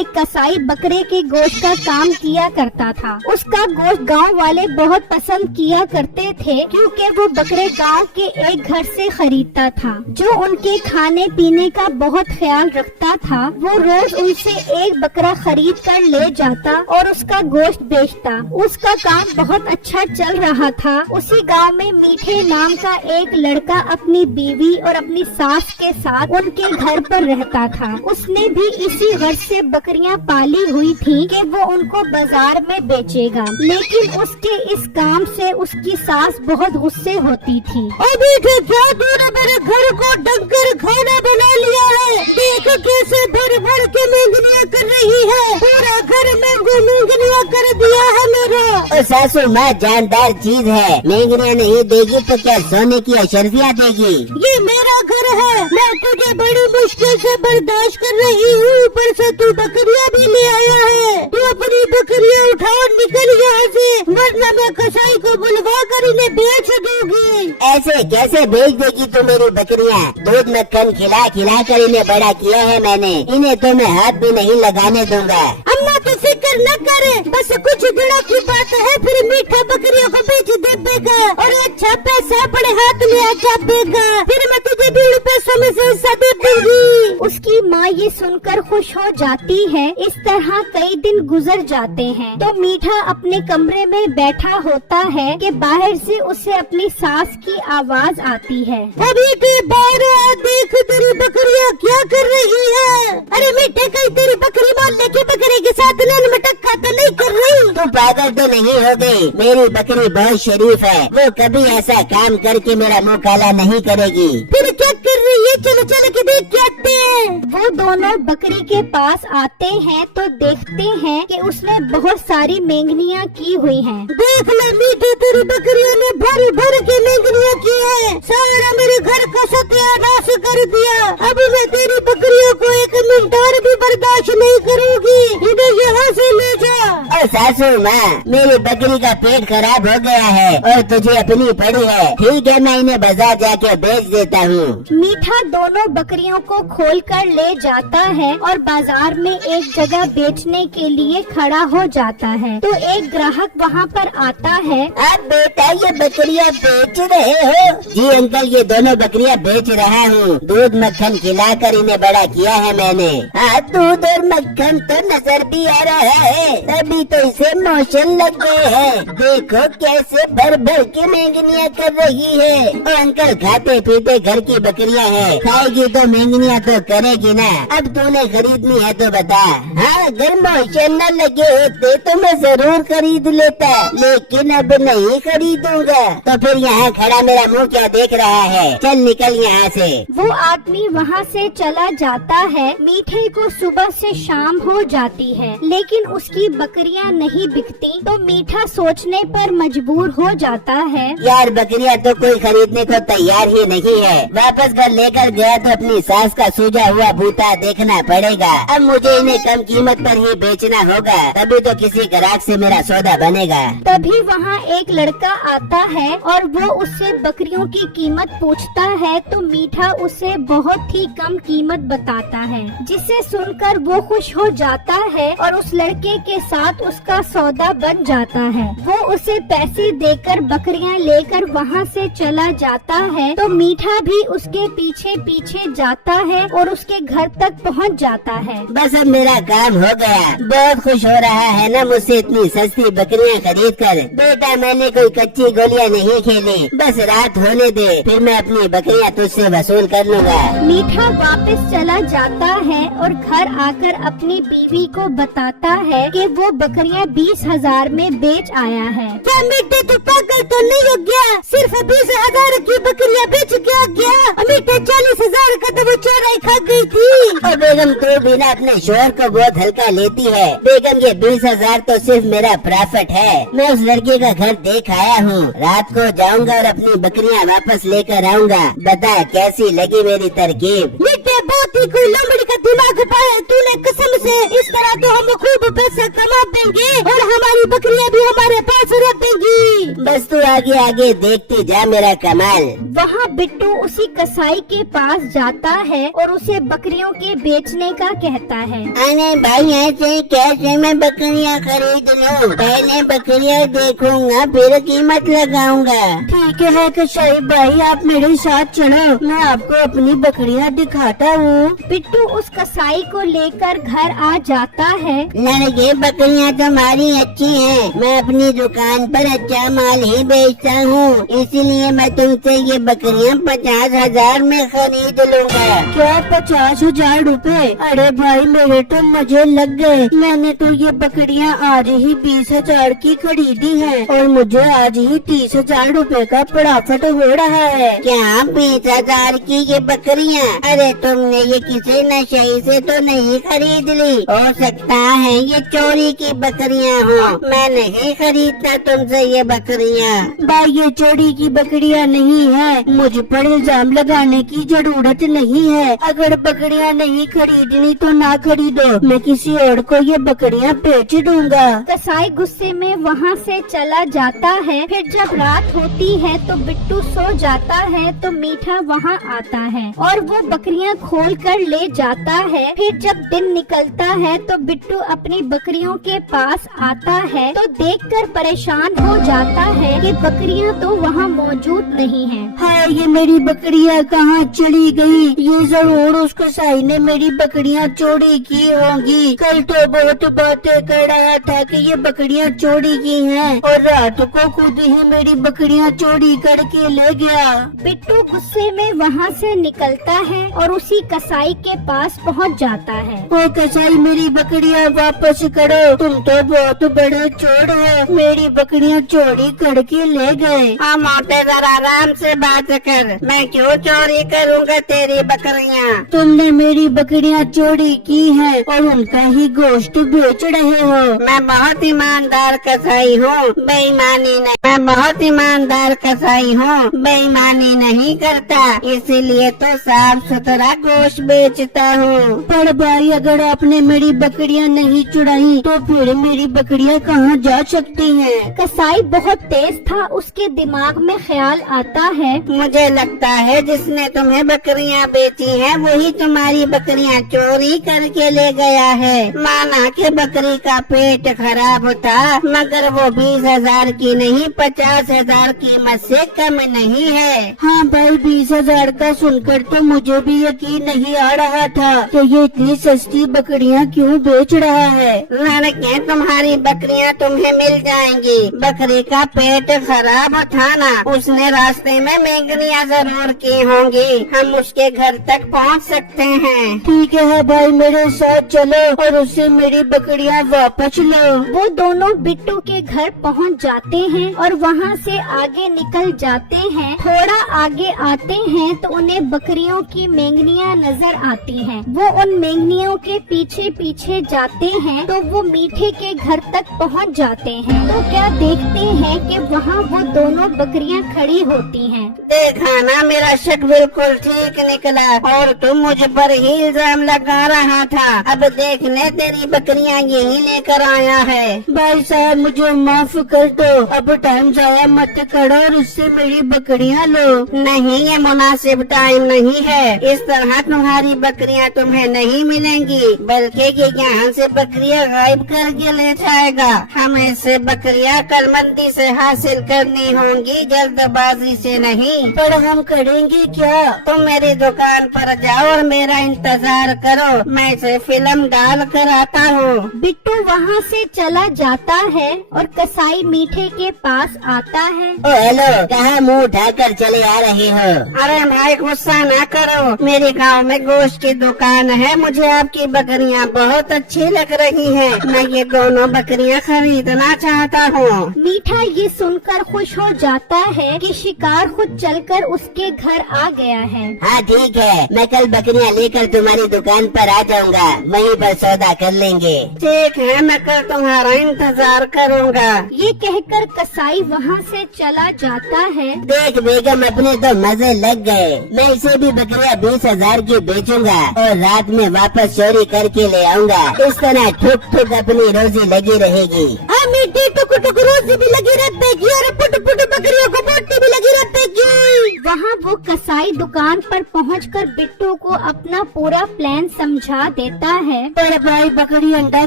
एक कसाई बकरे के गोश्त का काम किया करता था। उसका गोश्त गांव वाले बहुत पसंद किया करते थे, क्योंकि वो बकरे गांव के एक घर से खरीदता था जो उनके खाने पीने का बहुत ख्याल रखता था। वो रोज उनसे एक बकरा खरीद कर ले जाता और उसका गोश्त बेचता। उसका काम बहुत अच्छा चल रहा था। उसी गांव में मीठे नाम का एक लड़का अपनी बीवी और अपनी सास के साथ उनके घर पर रहता था। उसने भी इसी घर से बकरियां पाली हुई थी कि वो उनको बाजार में बेचेगा, लेकिन उसके इस काम से उसकी सास बहुत गुस्से होती थी। अभी क्या तूने मेरे घर को डंगर खाना बना लिया है? देख कैसे भर भर के मेंगनियाँ कर रही है। पूरा घर मेंगनियाँ कर दिया है मेरा। और सासू माँ जानदार चीज है, मेंगनियाँ नहीं देगी तो क्या सोने की अशर्फियाँ देगी? ये मेरा घर है, मैं तुझे बड़ी मुश्किल से बर्दाश्त कर रही हूँ। ऊपर से तू बकरियाँ भी ले आया है। तू अपनी बकरियाँ उठा और निकल यहाँ से, वरना मैं कसाई को बुलवा कर इन्हें बेच दूंगी। ऐसे कैसे बेच देगी तू मेरी बकरियाँ? दूध मक्खन खिला खिला कर इन्हें बड़ा किया है मैंने, इन्हें तो मैं हाथ भी नहीं लगाने दूंगा। अम्मा तो फिक्र न करे, बस कुछ दिनों की बात है, फिर मीठा बकरियों को बेच देगा और अच्छा पैसा अपने हाथ में आ जाएगा। फिर मैं तुझे 2 पैसों में से हिस्सा दे दूंगी। उसकी माँ ये सुनकर खुश हो जाती है। इस तरह कई दिन गुजर जाते हैं तो मीठा अपने कमरे में बैठा होता है कि बाहर से उसे अपनी सास की आवाज आती है। अभी के बाहर आ, देख तेरी बकरियाँ क्या कर रही है। अरे मीठे, कहीं तेरी बकरी मोहल्ले की बकरी के साथ नैन मटक्का तो नहीं कर रही? तू पागल तो नहीं हो गई? मेरी बकरी बहुत शरीफ है, वो कभी ऐसा काम करके मेरा मुँह काला नहीं करेगी। फिर क्या कर रही है? चलो चलो के देख के आते हैं। वो दोनों बकरी के पास आते हैं तो देखते हैं कि उसने बहुत सारी मेंगनियाँ की हुई हैं। देख ले मीठे, तेरी बकरियों ने भर भर के मेंगनियाँ की है। सारा मेरे घर का सत्यानाश कर दिया। अब मैं तेरी बकरियों को 1 मिनट और भी बर्दाश्त नहीं करूँगी। इन्हें यहाँ से ले जा। और सासू माँ, मेरी बकरी का पेट खराब हो गया है और तुझे अपनी पड़ी है। ठीक है, मैं इन्हें बाजार जाके बेच देता हूँ। मीठा दोनों बकरियों को खोलकर ले जाता है और बाजार में एक जगह बेचने के लिए खड़ा हो जाता है। तो एक ग्राहक वहाँ पर आता है। आप बेटा ये बकरियाँ बेच रहे हो? जी अंकल, ये दोनों बकरियाँ बेच रहा हूँ। दूध मक्खन खिलाकर इन्हें बड़ा किया है मैंने। हाँ, दूध और मक्खन तो नजर भी आ रहा है, तभी तो इसे मोशन लग गए हैं। देखो कैसे भर भर के मेंगनियाँ कर रही है। और अंकल, खाते पीते घर की बकरियाँ हैं, खाएगी तो मेंगनियाँ तो करेगी ना। अब तूने खरीदनी है तो बता। हाँ, अगर मोशन न लगे होते तो मैं जरूर खरीद लेता, लेकिन अब नहीं खरीदूंगा। तो फिर यहाँ खड़ा मेरा मुँह क्या देख रहा है? चल निकल यहाँ से। वो आदमी वहाँ से चला जाता है। मीठे को सुबह से शाम हो जाती है, लेकिन उसकी बकरियाँ नहीं बिकती। तो मीठा सोचने पर मजबूर हो जाता है। यार, बकरियाँ तो कोई खरीदने को तैयार ही नहीं है। वापस घर लेकर गया तो अपनी सास का सूजा हुआ बूता देखना पड़ेगा। अब मुझे इन्हें कम कीमत पर ही बेचना होगा, तभी तो किसी ग्राहक से मेरा सौदा बनेगा। तभी वहाँ एक लड़का आता है और वो उससे बकरियों की कीमत पूछता है। तो मीठा उसे बहुत ही कम कीमत बताता है, जिसे सुनकर वो खुश हो जाता है और उस लड़के के साथ उसका सौदा बन जाता है। वो उसे पैसे देकर बकरियाँ लेकर वहाँ से चला जाता है। तो मीठा भी उसके पीछे पीछे जाता है और उसके घर तक पहुँच जाता है। बस अब मेरा काम हो गया। बहुत खुश हो रहा है ना मुझसे इतनी सस्ती बकरियाँ खरीद कर। बेटा, मैंने कोई कच्ची गोलियाँ नहीं खेली, बस रात होने दे, फिर मैं अपनी बकरियाँ तुझसे वसूल कर लूँगा। मीठा वापस चला जाता है और घर आकर अपनी बीवी को बताता है कि वो बकरियाँ 20,000 में बेच आया है। क्या मीठे, तू पागल तो नहीं हो गया? सिर्फ 20,000 की बकरियाँ बेच के आ गया? मीठे, 40,000 का तो वो चोराई खा गई थी। और बेगम, तू भी ना अपने शोहर को बहुत हल्का लेती है। बेगम, ये 20,000 तो सिर्फ मेरा प्रॉफिट है। मैं उस लड़के का घर देख आया हूँ। रात को जाऊँगा और अपनी बकरियाँ वापस लेकर आऊँगा। बता कैसी लगी मेरी तरकीब? मीठे, बहुत ही कोई लोमड़ी का दिमाग पाया तूने, कसम से। इस तरह तो हम खूब पैसे कमा देंगे और हमारी बकरियाँ भी हमारे पास रखेंगी। जाएगी। बस तू आगे आगे देखती जा मेरा कमाल। वहाँ बिट्टू उसी कसाई के पास जाता है और उसे बकरियों के बेचने का कहता है। अरे भाई ऐसे कैसे मैं बकरियाँ खरीद लूँ? पहले बकरियाँ देखूंगा फिर कीमत लगाऊंगा। ठीक है कसाई भाई, आप मेरे साथ चलो, मैं आपको अपनी बकरियाँ दिखाता हूँ। बिट्टू उस कसाई को लेकर घर आ जाता है। लड़के बकरियाँ तुम्हारी अच्छी हैं। मैं अपनी दुकान पर अच्छा माल ही बेचता हूँ, इसीलिए मैं तुमसे ये बकरियाँ 50,000 में खरीद लूँगा। क्या 50,000 रुपए? अरे भाई मेरे तो मजे लग गए। मैंने तो ये बकरियाँ आज ही 20,000 की खरीदी है और मुझे आज ही 30,000 रुपए का प्रॉफिट हो रहा है। क्या 20,000 की ये बकरियाँ? अरे तुमने ये किसी नशे से तो नहीं खरीद ली? हो सकता है ये चोरी की बकरियाँ हो। मैं नहीं खरीदता तुमसे ये बकरियाँ। भाई ये चोरी की बकरियाँ नहीं है, मुझ पर इल्जाम लगाने की जरूरत नहीं है। अगर बकरियाँ नहीं खरीदनी तो ना खरीदो, मैं किसी और को ये बकरियाँ बेच दूंगा। कसाई गुस्से में वहाँ से चला जाता है। फिर जब रात होती है तो बिट्टू सो जाता है तो मीठा वहाँ आता है और वो बकरियाँ खोल कर ले जाता है। फिर जब दिन निकलता है तो बिट्टू अपनी बकरियों के पास आता है तो देखकर परेशान हो जाता है कि बकरियाँ तो वहाँ मौजूद नहीं हैं। हाँ, ये मेरी बकरियाँ कहाँ चली गई? ये जरूर उस कसाई ने मेरी बकरियाँ चोरी की होंगी। कल तो बहुत बातें कर रहा था कि ये बकरियाँ चोरी की हैं और रात को खुद ही मेरी बकरियाँ चोरी करके ले गया। बिट्टू गुस्से में वहाँ से निकलता है और उसी कसाई के पास पहुँच जाता है। ओ कसाई, मेरी बकरियाँ वापस करो, तुम तो बहुत बड़े चोर हो, मेरी बकरियाँ चोरी करके ले गए। हाँ मोटे, जरा आराम से बात कर। मैं क्यों चोरी करूँगा तेरी बकरियाँ? तुमने मेरी बकरियाँ चोरी की है और उनका ही गोश्त बेच रहे हो। मैं बहुत ईमानदार कसाई हूँ, बेईमानी नहीं। मैं बहुत ईमानदार कसाई हूँ, बेईमानी नहीं करता, इसीलिए तो साफ सुथरा गोश्त बेचता हूँ। पर भाई अगर आपने मेरी बकरियाँ नहीं चुराई तो फिर मेरी बकरियाँ कहाँ जा सकती हैं? कसाई बहुत तेज था, उसके दिमाग में ख्याल आता है। मुझे लगता है जिसने तुम्हें बकरियाँ बेची हैं वही तुम्हारी बकरियाँ चोरी करके ले गया है। माना कि बकरी का पेट खराब था, मगर वो 20,000 की नहीं 50,000 कीमत से कम नहीं है। हाँ भाई, 20,000 का सुनकर तो मुझे भी यकीन नहीं आ रहा था कि ये इतनी सस्ती बकरियाँ क्यों बेच रहा है। लड़के, तुम्हारी बकरियाँ तुम्हें मिल जाएंगी। बकरी का पेट खराब था ना, उसने रास्ते में मेंगनियाँ जरूर की होंगी। हम उसके घर तक पहुँच सकते हैं। ठीक है भाई, मेरे साथ चलो और उससे मेरी बकरियाँ वापस लो। वो दोनों बिट्टू के घर पहुंच जाते हैं और वहां से आगे निकल जाते हैं। थोड़ा आगे आते हैं तो उन्हें बकरियों की मेंगनियां नजर आती हैं। वो उन मेंगनियों के पीछे पीछे जाते हैं तो वो मीठे के घर तक पहुंच जाते हैं। तो क्या देखते हैं कि वहां वो दोनों बकरियां खड़ी होती हैं। देखा ना, मेरा शक बिल्कुल ठीक निकला और तुम मुझ पर ही इल्जाम लगा रहा था। अब देखने तेरी बकरियाँ यही लेकर आया है। भाई साहब, मुझे माफ कर दो, अब टाइम जाया मत करो और उससे मेरी बकरियाँ लो। नहीं, ये मुनासिब टाइम नहीं है। इस तरह तुम्हारी बकरियाँ तुम्हें नहीं मिलेंगी, बल्कि ये यहाँ से बकरियाँ गायब करके ले जाएगा। हमें इससे बकरियाँ कलमंदी से हासिल करनी होंगी, जल्दबाजी से नहीं। पर हम करेंगे क्या? तुम मेरी दुकान पर जाओ और मेरा इंतजार करो, मैं इसे फिल्म डाल कर आता हूँ। बिट्टू वहाँ से चला जाता है और कसाई मीठे के पास आता है। ओ हेलो, कहाँ मुँह उठाकर चले आ रहे हो? अरे भाई, गुस्सा न करो, मेरे गांव में गोश्त की दुकान है, मुझे आपकी बकरियाँ बहुत अच्छी लग रही हैं। मैं ये दोनों बकरियाँ खरीदना चाहता हूँ। मीठा ये सुनकर खुश हो जाता है कि शिकार खुद चलकर उसके घर आ गया है। हाँ ठीक है, मैं कल बकरियाँ लेकर तुम्हारी दुकान पर आ जाऊँगा, वहीं पर सौदा कर लेंगे। ठीक है, मैं कल तुम्हारा इंतजार करूँगा। ये कहकर कसाई वहाँ से चला जाता है। देख बेगम, अपने तो मजे लग गए। मैं इसे भी बकरियाँ 20,000 की बेचूंगा और रात में वापस चोरी करके ले आऊँगा। इस तरह ठुक ठुक अपनी रोजी लगी रहेगी। मीठे टुक टुकड़ों से भी लगी रहेगी और पुट पुट बकरियों को बोटी भी लगी रहेगी। वहाँ वो कसाई दुकान पर पहुंचकर बिट्टू को अपना पूरा प्लान समझा देता है। पर भाई बकरी अंडा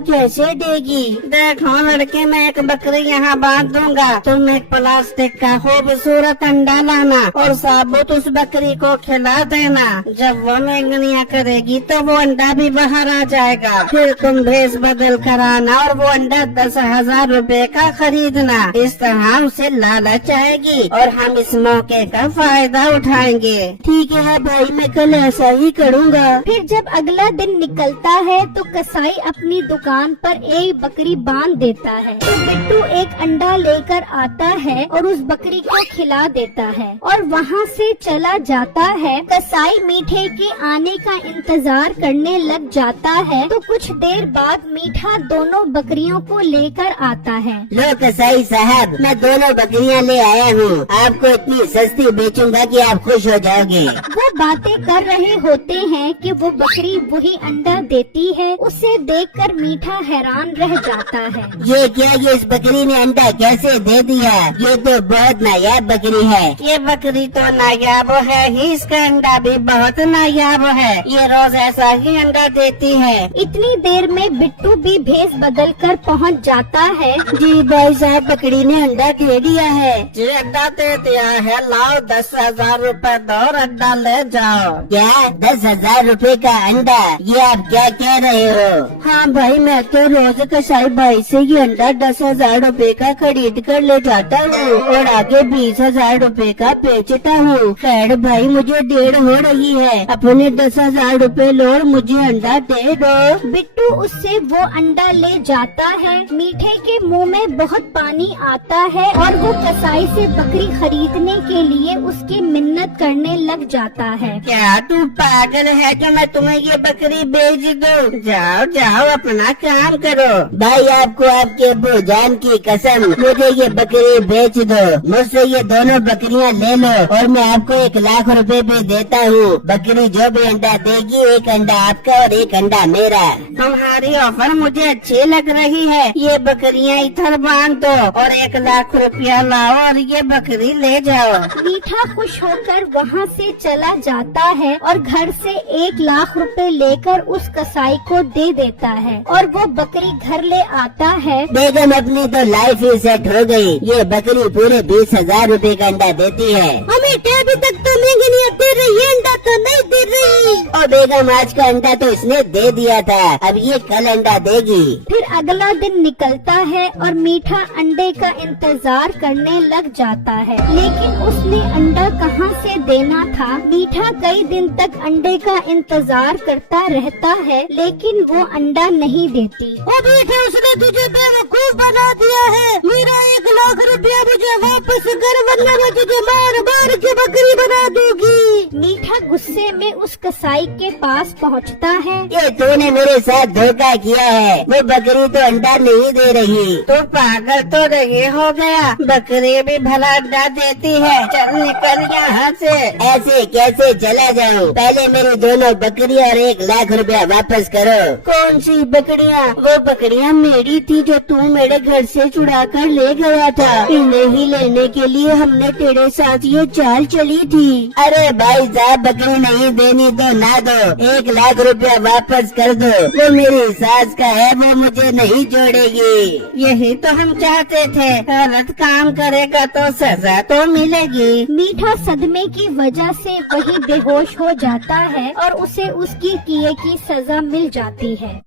कैसे देगी? देखो लड़के, मैं एक बकरी यहाँ बांध दूंगा, तुम एक प्लास्टिक का खूबसूरत अंडा लाना और साबुत उस बकरी को खिला देना। जब वो मेंगनिया करेगी तो वो अंडा भी बाहर आ जाएगा। फिर तुम भेस बदल कर आना और वो अंडा 10,000 रुपए का खरीदना। इस तरह उसे लालच आएगी और हम इस मौके का फायदा उठाएंगे। ठीक है भाई, मैं कल ऐसा ही करूँगा। फिर जब अगला दिन निकलता है तो कसाई अपनी दुकान पर एक बकरी बांध देता है। तो बिट्टू एक अंडा लेकर आता है और उस बकरी को खिला देता है और वहाँ से चला जाता है। कसाई मीठे के आने का इंतजार करने लग जाता है। तो कुछ देर बाद मीठा दोनों बकरियों को लेकर आता है। लो कसाई साहब, मैं दोनों बकरियां ले आया हूँ। आपको इतनी सस्ती बेचूंगा कि आप खुश हो जाओगे। वो बातें कर रहे होते हैं कि वो बकरी वही अंडा देती है। उसे देखकर मीठा हैरान रह जाता है। ये क्या, ये इस बकरी ने अंडा कैसे दे दिया? ये तो बहुत नायाब बकरी है। ये बकरी तो नायाब है ही, इसका अंडा भी बहुत नायाब है। ये रोज ऐसा ही अंडा देती है। इतनी देर में बिट्टू भी भेस बदल कर पहुँच जाता है। जी भाई साहब, बकरी ने अंडा दे दिया है। जी अंडा दे दिया है, लाओ 10,000 रुपए दो और अंडा ले जाओ। क्या 10,000 रुपए का अंडा? ये आप क्या कह रहे हो? हाँ भाई, मैं तो रोज कसाई भाई से ये अंडा 10,000 रुपए का खरीद कर ले जाता हूँ और आगे 20,000 रुपए का बेचता हूँ। खैर भाई, मुझे देर हो रही है, अपने 10,000 रुपए लो और मुझे अंडा दे दो। बिट्टू उससे वो अंडा ले जाता है। मीठे के मुंह में बहुत पानी आता है और वो कसाई से बकरी खरीदने के लिए उसकी मिन्नत करने लग जाता है। क्या तू पागल है जो मैं तुम्हें ये बकरी बेच दूँ? जाओ जाओ, अपना काम करो। भाई, आपको आपके अब्बू जान की कसम, मुझे ये बकरी बेच दो। मुझसे ये दोनों बकरियां ले लो और मैं आपको 1,00,000 रुपए भी देता हूँ। बकरी जो भी अंडा देगी, एक अंडा आपका और एक अंडा मेरा। तुम्हारी ऑफर मुझे अच्छी लग रही है। ये बकरियां इधर बांध दो और 1,00,000 रुपया लाओ और ये बकरी ले जाओ। मीठा खुश होकर वहाँ से चला जाता है और घर से 1,00,000 रुपए लेकर उस कसाई को दे देता है और वो बकरी घर ले आता है। बेगम, अपनी तो लाइफ ही सेट हो गई। ये बकरी पूरे 20,000 रुपए का अंडा देती है। हमें अभी तक तो महंगी दे रही है, अंडा तो नहीं दे रही। और बेगम, आज का अंडा तो इसने दे दिया था, अब ये कल अंडा देगी। फिर अगला दिन निकलता है और मीठा अंडे का इंतजार करने लग जाता है, लेकिन उसने अंडा कहाँ से देना था। मीठा कई दिन तक अंडे का इंतजार करता रहता है, लेकिन वो अंडा नहीं देती। मीठा, उसने तुझे बेवकूफ बना दिया है। मेरा 1,00,000 रुपया मुझे वापस कर, वरना मैं तुझे मार मार के बकरी बना दूंगी। मीठा गुस्से में उस कसाई के पास पहुंचता है। ये तूने मेरे साथ धोखा किया है। वो बकरी तो अंडा नहीं दे रही। तो पागल तो नहीं हो गया? बकरी भी भला अंडा देती है। चल निकल यहाँ से। ऐसे कैसे चला जाऊँ? पहले मेरी दोनों बकरियाँ और 1,00,000 रुपया वापस करो। कौन सी बकरियाँ? वो बकरियाँ मेरी थी जो तू मेरे घर से चुरा कर ले गया था। इन्हें ही लेने के लिए हमने तेरे साथ ये चाल चली थी। अरे भाई साहब, बकरी नहीं देनी तो ना दो, 1,00,000 रुपया वापस कर दो। वो मेरी सास का है, वो मुझे नहीं जोड़ेगी। यही तो हम चाहते थे। गलत काम करेगा तो सजा तो मिलेगी। मीठा सदमे की वजह से वही बेहोश हो जाता है और उसे उसकी किए की सजा मिल जाती है।